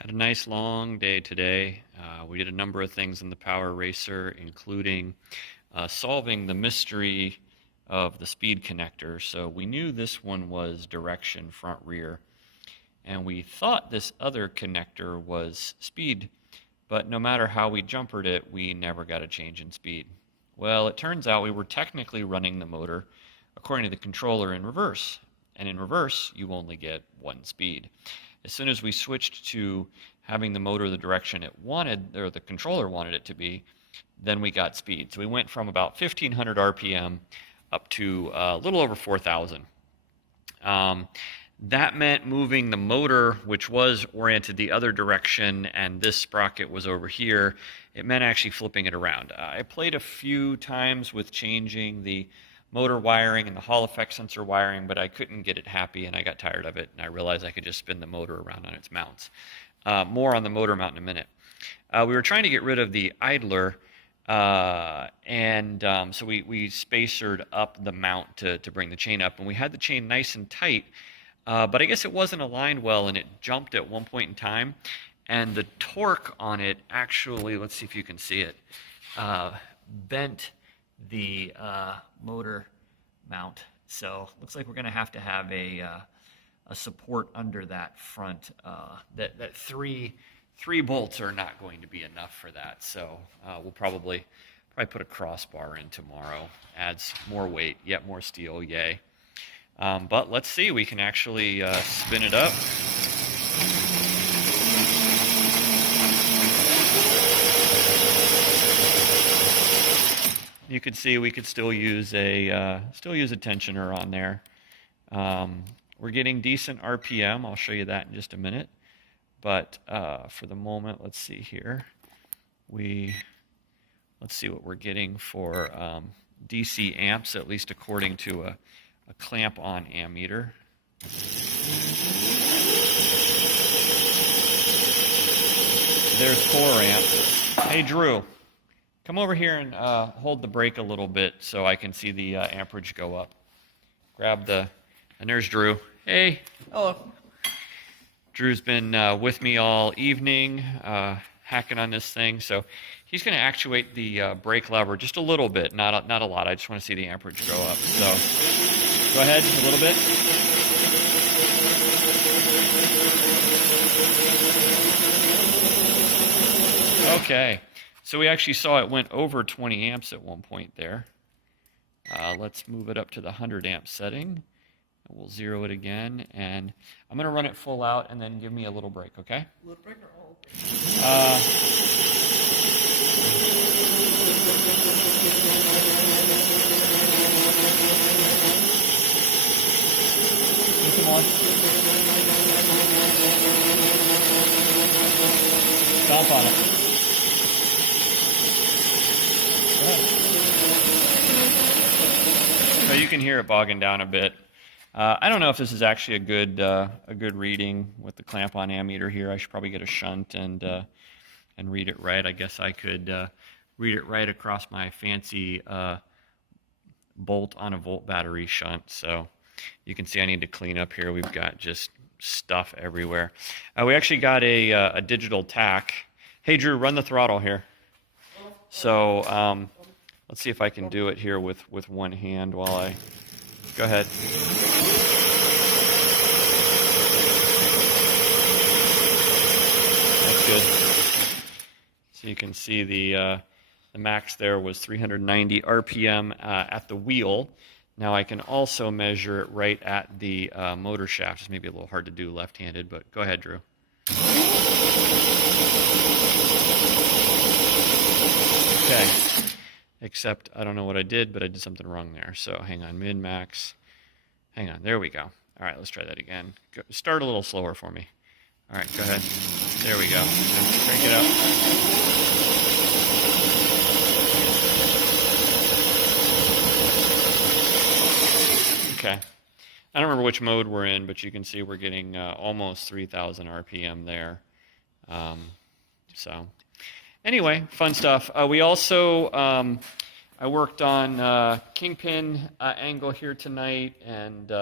Had a nice long day today. We did a number of things in the Power Racer, including solving the mystery of the speed connector. So we knew this one was direction front rear, and we thought this other connector was speed, but no matter how we jumpered it, we never got a change in speed. Well, it turns out we were technically running the motor, according to the controller, in reverse. And in reverse, you only get one speed. As soon as we switched to having the motor the direction it wanted, or the controller wanted it to be, then we got speed. So we went from about 1,500 RPM up to a little over 4,000. That meant moving the motor, which was oriented the other direction, and this sprocket was over here. It meant actually flipping it around. I played a few times with changing the motor wiring and the Hall effect sensor wiring, but I couldn't get it happy, and I got tired of it, and I realized I could just spin the motor around on its mounts. More on the motor mount in a minute. We were trying to get rid of the idler, so we spacered up the mount to bring the chain up, and we had the chain nice and tight, but I guess it wasn't aligned well, and it jumped at one point in time, and the torque on it actually, let's see if you can see it, bent the motor mount. So looks like we're going to have a support under that front. That three bolts are not going to be enough for that. So we'll probably put a crossbar in tomorrow. Adds more weight, yet more steel, yay. But let's see, we can actually spin it up. You could see we could still use a tensioner on there. We're getting decent RPM. I'll show you that in just a minute. But for the moment, let's see here. Let's see what we're getting for DC amps, at least according to a clamp-on ammeter. There's 4 amps. Hey, Drew. Come over here and hold the brake a little bit so I can see the amperage go up. And there's Drew. Hey. Hello. Drew's been with me all evening, hacking on this thing. So he's going to actuate the brake lever just a little bit, not a lot. I just want to see the amperage go up. So go ahead, a little bit. Okay. So we actually saw it went over 20 amps at one point there. Let's move it up to the 100 amp setting. We'll zero it again, and I'm going to run it full out and then give me a little break, okay? Little break or all? Come on. Stomp on it. So you can hear it bogging down a bit. I don't know if this is actually a good reading with the clamp-on ammeter here. I should probably get a shunt and read it right. I guess I could read it right across my fancy bolt on a volt battery shunt. So you can see I need to clean up here. We've got just stuff everywhere. We actually got a digital tack. Hey Drew, run the throttle here. So let's see if I can do it here with one hand while I... Go ahead. That's good. So you can see the max there was 390 RPM at the wheel. Now I can also measure it right at the motor shaft. It's maybe a little hard to do left-handed, but go ahead, Drew. Okay. Except I don't know what I did, but I did something wrong there. So hang on, min-max. Hang on, there we go. All right, let's try that again. Start a little slower for me. All right, go ahead. There we go. Crank it up. Okay. I don't remember which mode we're in, but you can see we're getting almost 3,000 RPM there. So anyway, fun stuff. We also, I worked on kingpin angle here tonight, and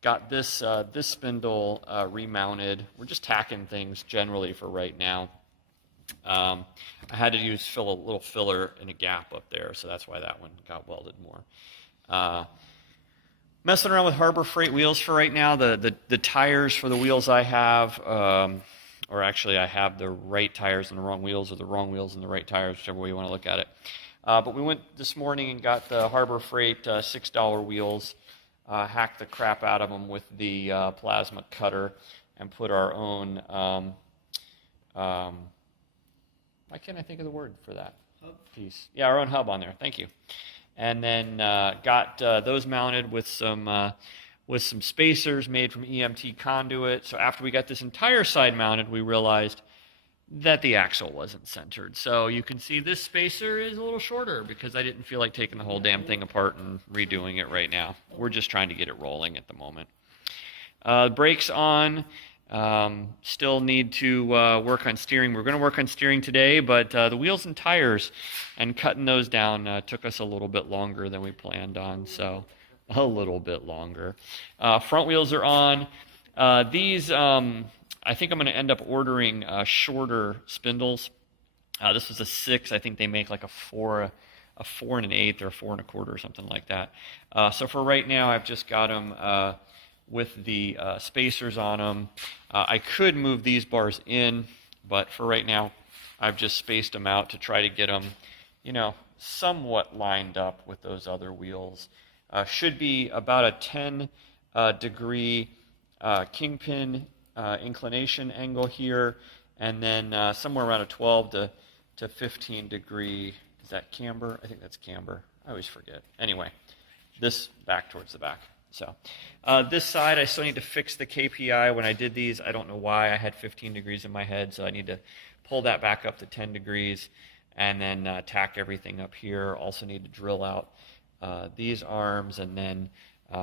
Got this this spindle remounted. We're just tacking things generally for right now. I had to fill a little filler in a gap up there, so that's why that one got welded more. Messing around with Harbor Freight wheels for right now. The tires for the wheels I have, or actually I have the right tires and the wrong wheels, or the wrong wheels and the right tires, whichever way you want to look at it. But we went this morning and got the Harbor Freight $6 wheels, hacked the crap out of them with the plasma cutter, and put our own, why can't I think of the word for that? Hub piece. Yeah, our own hub on there. Thank you. And then got those mounted with some spacers made from EMT conduit. So after we got this entire side mounted, we realized that the axle wasn't centered. So you can see this spacer is a little shorter because I didn't feel like taking the whole damn thing apart and redoing it right now. We're just trying to get it rolling at the moment. Brakes on. Still need to work on steering. We're going to work on steering today, but the wheels and tires and cutting those down took us a little bit longer than we planned on, so a little bit longer. Front wheels are on. These, I think I'm going to end up ordering shorter spindles. This was a 6. I think they make like a 4 1/8 or a 4 1/4 or something like that. So for right now, I've just got them with the spacers on them. I could move these bars in, but for right now, I've just spaced them out to try to get them, you know, somewhat lined up with those other wheels. Should be about a 10 degree kingpin inclination angle here, and then somewhere around a 12 to 15 degree, is that camber? I think that's camber. I always forget. Anyway, this back towards the back. So this side, I still need to fix the KPI. When I did these, I don't know why I had 15 degrees in my head, so I need to pull that back up to 10 degrees and then tack everything up here. Also need to drill out these arms and then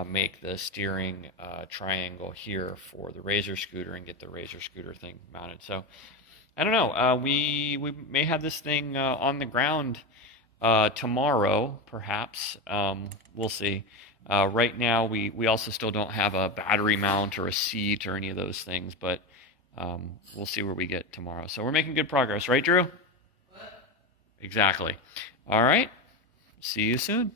make the steering triangle here for the Razor scooter and get the Razor scooter thing mounted. So I don't know. We may have this thing on the ground tomorrow, perhaps. We'll see. Right now, we also still don't have a battery mount or a seat or any of those things, but we'll see where we get tomorrow. So we're making good progress, right, Drew? What? Exactly. All right. See you soon.